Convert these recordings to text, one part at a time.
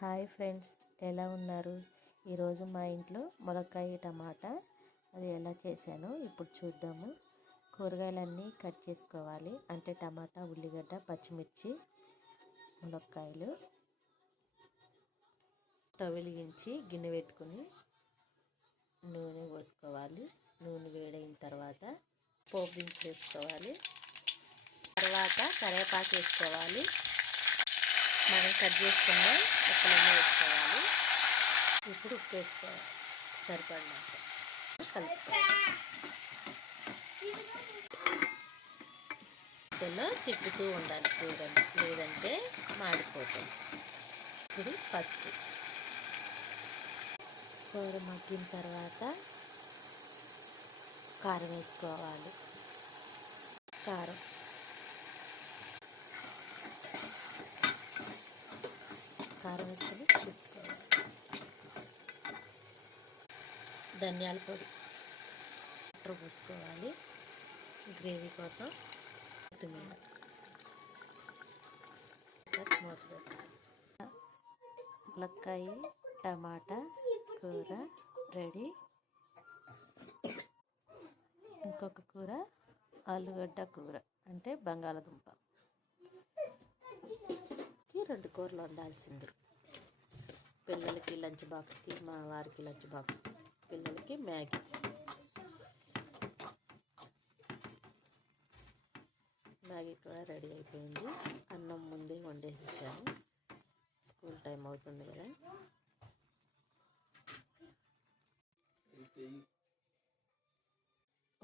Hi friends, ఎలా ఉన్నారు? ఈరోజు మా ఇంట్లో ములక్కాయ టమాటా అది ఎలా చేశానో ఇప్పుడు చూద్దాము. కూరగాయలన్నీ కట్ చేసుకోవాలి. అంటే టమాటా, ఉల్లిగడ్డ, పచ్చిమిర్చి, ములక్కాయలు. స్టవ్ వెలిగించి గిన్నె పెట్టుకుని నూనె పోసుకోవాలి. నూనె వేడైన తర్వాత పోపు దినుసులు వేసుకోవాలి. తర్వాత కరివేపాకు వేసుకోవాలి. మనం కట్ చేసుకున్న ముక్కలన్నీ వేసుకోవాలి. ఇప్పుడు ఉప్పు వేసుకోవాలి సరిపడినంత, కలుపుకోవాలి. ఇందులో తిప్పుతూ ఉండాలి చూడండి, లేదంటే మాడిపోతుంది. ఇప్పుడు పసుపు. కూర మగ్గిన తర్వాత కారం వేసుకోవాలి. కారం వేసుకొని తిప్పుకోవాలి. ధనియాల పొడి వాటర్ పోసుకోవాలి గ్రేవీ కోసం. కొత్తిమీర మూత పెట్టాలి. ములక్కాయ టమాటా కూర రెడీ. ఇంకొక కూర ఆలుగడ్డ కూర, అంటే బంగాళదుంప. 2 కూరలు వండాల్సింది. పిల్లలకి లంచ్ బాక్స్కి, మా వారికి లంచ్ బాక్స్కి, పిల్లలకి మ్యాగీ. మ్యాగీ కూడా రెడీ అయిపోయింది. అన్నం ముందే వండేసాను, స్కూల్ టైం అవుతుంది కదా.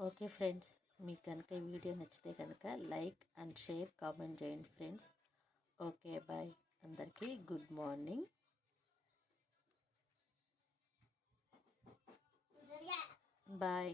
ఓకే ఫ్రెండ్స్, మీకు కనుక ఈ వీడియో నచ్చితే కనుక లైక్ అండ్ షేర్, కామెంట్ చేయండి ఫ్రెండ్స్. Okay bye. అందరికీ గుడ్ మార్నింగ్. బాయ్.